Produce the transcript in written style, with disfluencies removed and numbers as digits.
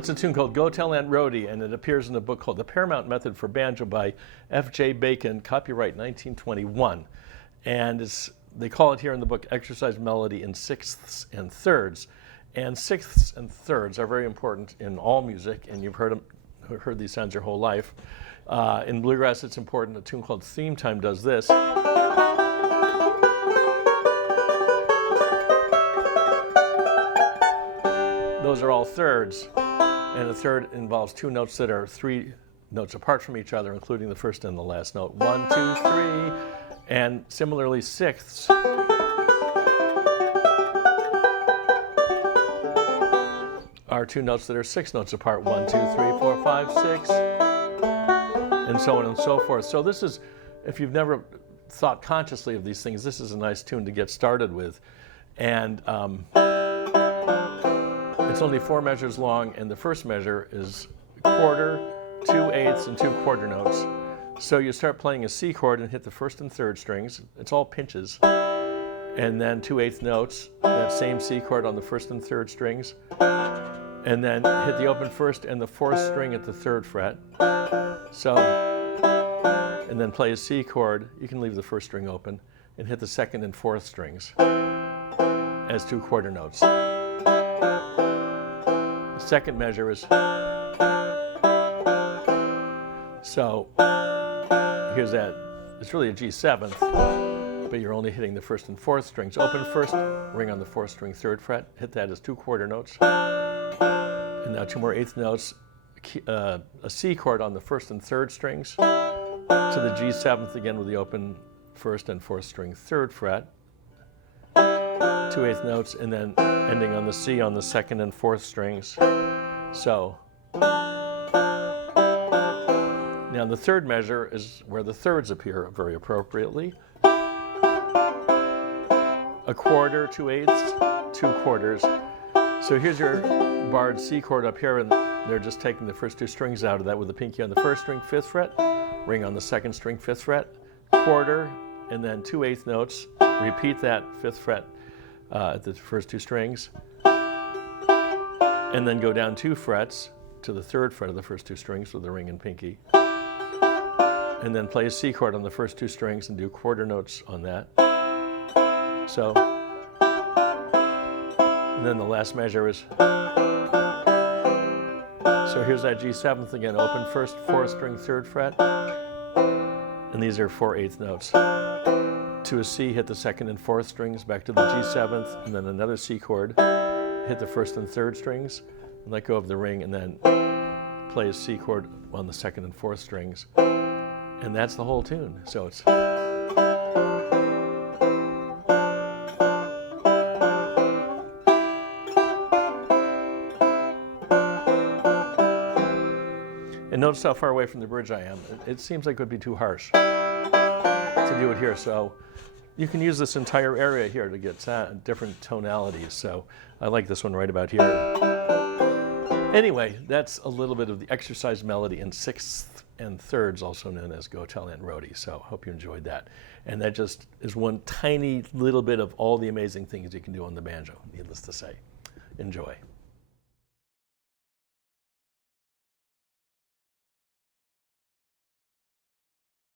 That's a tune called Go Tell Aunt Rhody, and it appears in a book called The Paramount Method for Banjo by F.J. Bacon, copyright 1921. And they call it here in the book Exercise Melody in Sixths and Thirds. And sixths and thirds are very important in all music, and you've heard these sounds your whole life. In bluegrass, it's important. A tune called Theme Time does this. Those are all thirds, and a third involves two notes that are 3 notes apart from each other, including the first and the last note. 1, 2, 3, and similarly sixths are 2 notes that are 6 notes apart. 1, 2, 3, 4, 5, 6, and so on and so forth. So this is, if you've never thought consciously of these things, this is a nice tune to get started with. And it's only 4 measures long, and the first measure is quarter, 2/8, and 2 quarter notes. So you start playing a C chord and hit the first and third strings. It's all pinches. And then 2/8 notes, that same C chord on the first and third strings. And then hit the open first and the 4th string at the 3rd fret. So, and then play a C chord. You can leave the 1st string open and hit the 2nd and 4th strings as 2 quarter notes. Second measure is, so here's that, it's really a G7th, but you're only hitting the 1st and 4th strings. Open first, ring on the 4th string, 3rd fret, hit that as 2 quarter notes. And now 2 more 8th notes, a C chord on the 1st and 3rd strings, to the G7th again with the open 1st and 4th string, 3rd fret. 2 8th notes, and then ending on the C on the 2nd and 4th strings. So, now the third measure is where the thirds appear very appropriately. A quarter, 2/8, 2 quarters. So here's your barred C chord up here, and they're just taking the first 2 strings out of that with the pinky on the 1st string, 5th fret, ring on the 2nd string, 5th fret, quarter, and then 2/8 notes. Repeat that 5th fret at the first 2 strings, and then go down 2 frets to the 3rd fret of the first 2 strings with the ring and pinky, and then play a C chord on the first 2 strings and do quarter notes on that. So, and then the last measure is, so here's that G7th again, open 1st, 4th string, 3rd fret, and these are 4/8 notes. To a C, hit the 2nd and 4th strings, back to the G7th, and then another C chord, hit the 1st and 3rd strings, and let go of the ring, and then play a C chord on the 2nd and 4th strings. And that's the whole tune. So it's... And notice how far away from the bridge I am. It seems like it would be too harsh to do it here, so you can use this entire area here to get different tonalities. So I like this one right about here. Anyway, that's a little bit of the exercise melody in sixths and thirds, also known as Go Tell Aunt Rhody. So hope you enjoyed that. And that just is one tiny little bit of all the amazing things you can do on the banjo, needless to say. Enjoy.